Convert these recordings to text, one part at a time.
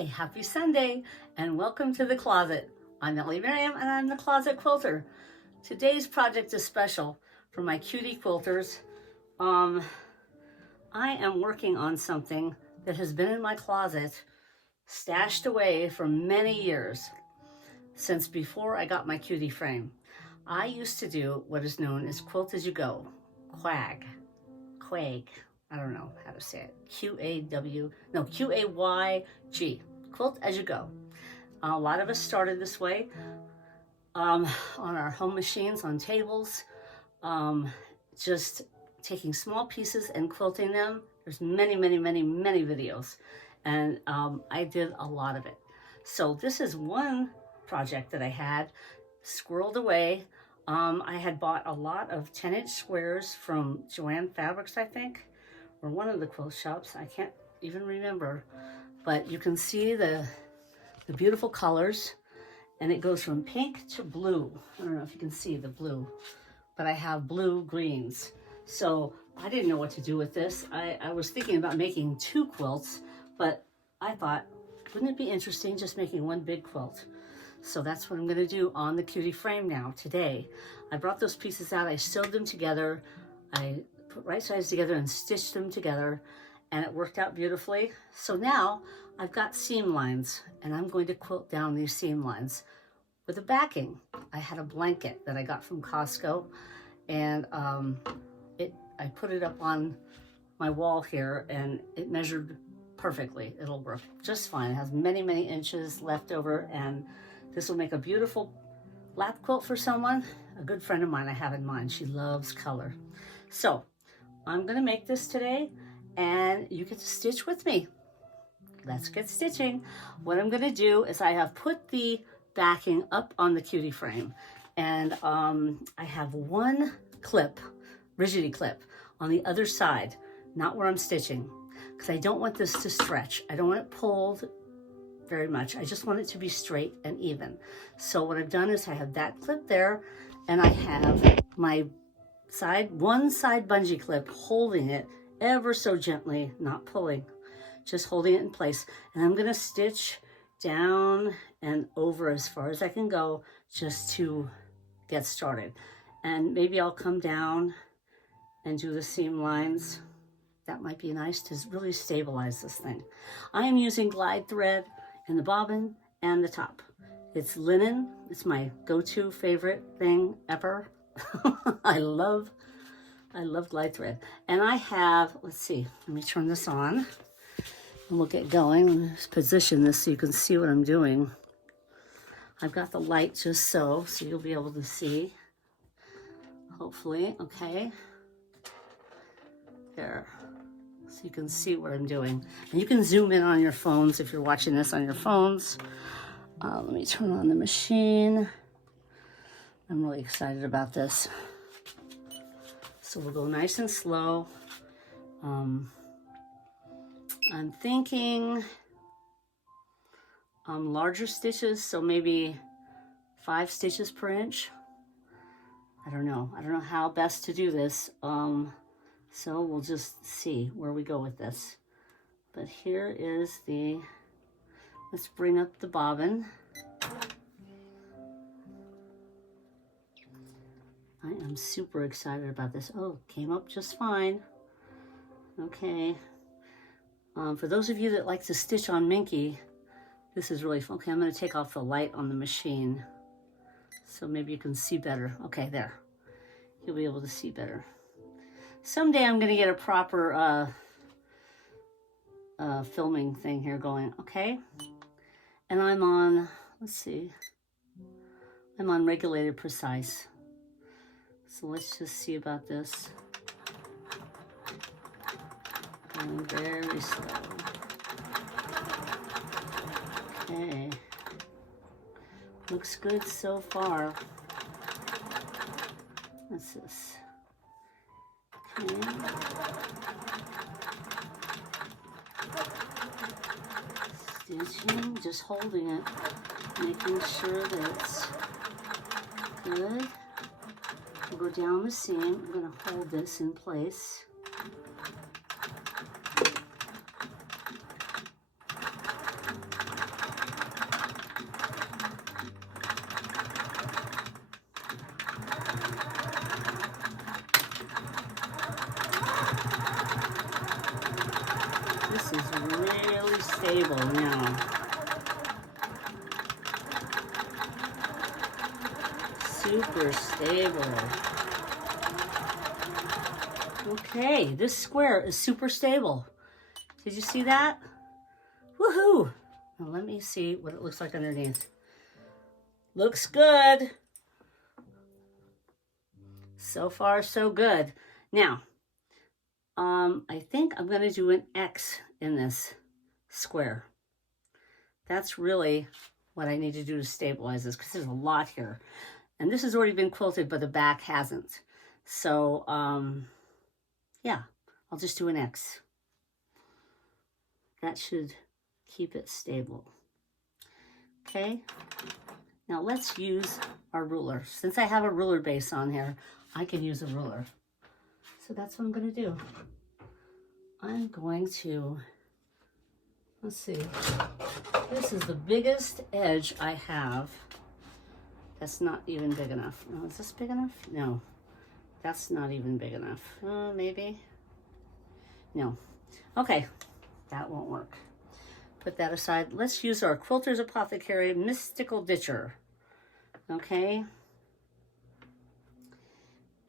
Hi, happy Sunday and welcome to the closet. I'm Ellie Miriam and I'm the Closet Quilter. Today's project is special for my cutie quilters. I am working on something that has been in my closet stashed away for many years, since before I got my cutie frame. I used to do what is known as quilt as you go, QAYG. I don't know how to say it. QAYG, quilt as you go. A lot of us started this way on our home machines, on tables, just taking small pieces and quilting them. There's many videos, and I did a lot of it. So this is one project that I had squirreled away. I had bought a lot of 10-inch squares from Joann Fabrics, I think, or one of the quilt shops. I can't even remember, but you can see the beautiful colors, and it goes from pink to blue. I don't know if you can see the blue, but I have blue greens. So I didn't know what to do with this. I was thinking about making two quilts, but I thought, wouldn't it be interesting just making one big quilt? So that's what I'm gonna do on the cutie frame now today. I brought those pieces out, I sewed them together, I put right sides together and stitched them together, and it worked out beautifully. So now I've got seam lines, and I'm going to quilt down these seam lines with a backing. I had a blanket that I got from Costco, and I put it up on my wall here, and it measured perfectly. It'll work just fine. It has many inches left over, and this will make a beautiful lap quilt for someone. A good friend of mine I have in mind. She loves color. So I'm gonna make this today, and you get to stitch with me. Let's get stitching. What I'm gonna do is I have put the backing up on the cutie frame, and I have one clip, rigidity clip, on the other side, not where I'm stitching, because I don't want this to stretch. I don't want it pulled very much. I just want it to be straight and even. So what I've done is I have that clip there, and I have my one side bungee clip holding it ever so gently, not pulling, just holding it in place. And I'm gonna stitch down and over as far as I can go just to get started. And maybe I'll come down and do the seam lines. That might be nice to really stabilize this thing. I am using glide thread in the bobbin and the top. It's linen. It's my go-to favorite thing ever. I love glide thread. And I have, let's see, let me turn this on and we'll get going. Let me just position this so you can see what I'm doing. I've got the light just so you'll be able to see, hopefully. Okay, there, so you can see what I'm doing. And you can zoom in on your phones if you're watching this on your phones. Let me turn on the machine. I'm really excited about this. So we'll go nice and slow. I'm thinking larger stitches, so maybe 5 stitches per inch. I don't know how best to do this. So we'll just see where we go with this. But here is let's bring up the bobbin. I am super excited about this. Oh, came up just fine. Okay. For those of you that like to stitch on Minky, this is really fun. Okay, I'm going to take off the light on the machine so maybe you can see better. Okay, there. You'll be able to see better. Someday I'm going to get a proper filming thing here going. Okay. And I'm on, let's see, I'm on regulated precise. So let's just see about this. Going very slow. Okay. Looks good so far. What's this? Okay. Stitching, just holding it, making sure that it's good. We'll go down the seam. I'm going to hold this in place. stable now. Super stable. Okay, this square is super stable. Did you see that? Woohoo! Now let me see what it looks like underneath. Looks good. So far, so good. Now, I think I'm going to do an X in this square. That's really what I need to do to stabilize this, because there's a lot here. And this has already been quilted, but the back hasn't. So, yeah, I'll just do an X. That should keep it stable. Okay, now let's use our ruler. Since I have a ruler base on here, I can use a ruler. So that's what I'm going to do. I'm going to, let's see, this is the biggest edge I have. That's not even big enough. No, is this big enough? No, that's not even big enough. Maybe. No. Okay, that won't work. Put that aside. Let's use our Quilter's Apothecary Mystical Ditcher. Okay.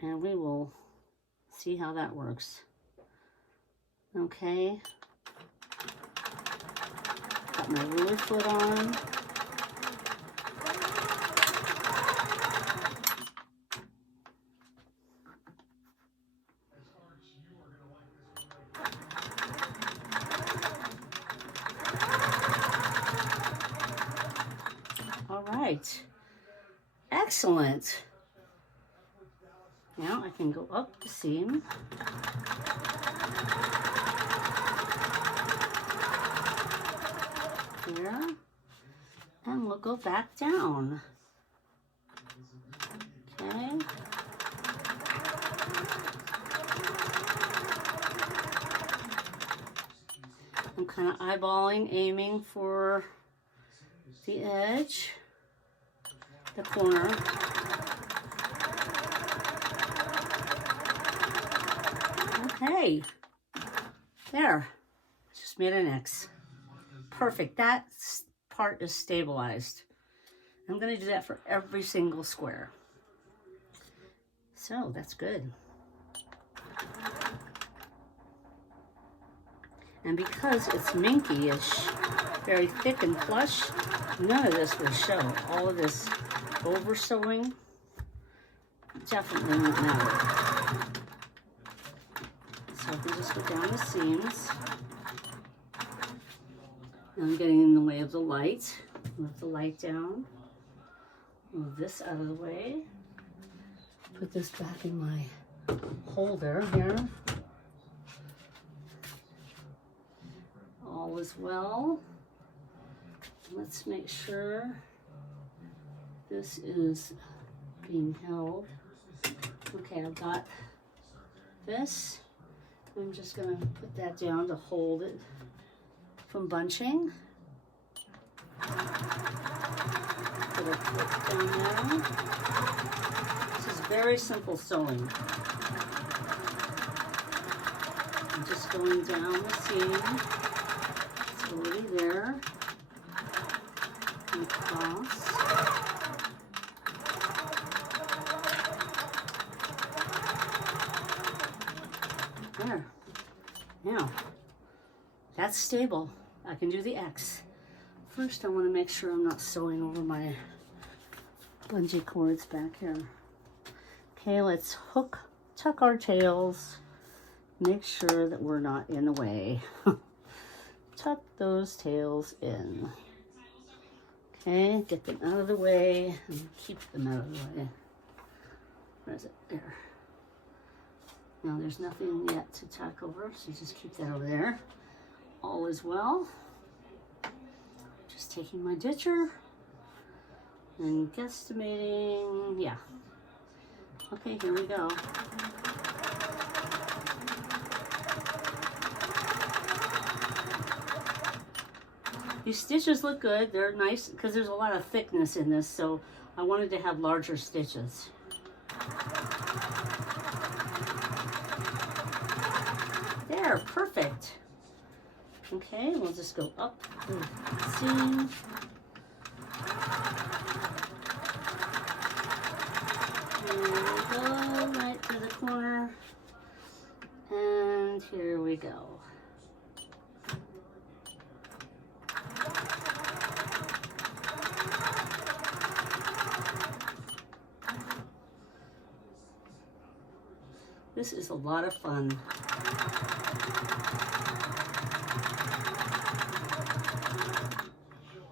And we will see how that works. Okay. Got my ruler foot on. All right. Excellent. Now I can go up the seam. Here. And we'll go back down. Okay. I'm kind of eyeballing, aiming for the edge, the corner. Okay, there, just made an X. Perfect, that part is stabilized. I'm gonna do that for every single square. So that's good. And because it's minky-ish, very thick and plush, none of this will show. All of this over sewing definitely won't matter. So I can just go down the seams. I'm getting in the way of the light. Move the light down. Move this out of the way. Put this back in my holder here. All is well. Let's make sure this is being held. Okay, I've got this. I'm just gonna put that down to hold it from bunching. Put a clip down there. This is very simple sewing. I'm just going down the seam. It's already there. And across. There. Now, that's stable. I can do the X. First, I want to make sure I'm not sewing over my bungee cords back here. Okay, let's tuck our tails. Make sure that we're not in the way. Tuck those tails in. Okay, get them out of the way and keep them out of the way. Where is it? There. Now there's nothing yet to tuck over, so just keep that over there. All is well. Just taking my ditcher and guesstimating, yeah. Okay, here we go. These stitches look good. They're nice because there's a lot of thickness in this, so I wanted to have larger stitches. There, perfect. Okay, we'll just go up the seam. Here we go, right to the corner. And here we go. This is a lot of fun.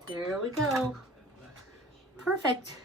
There we go. Perfect.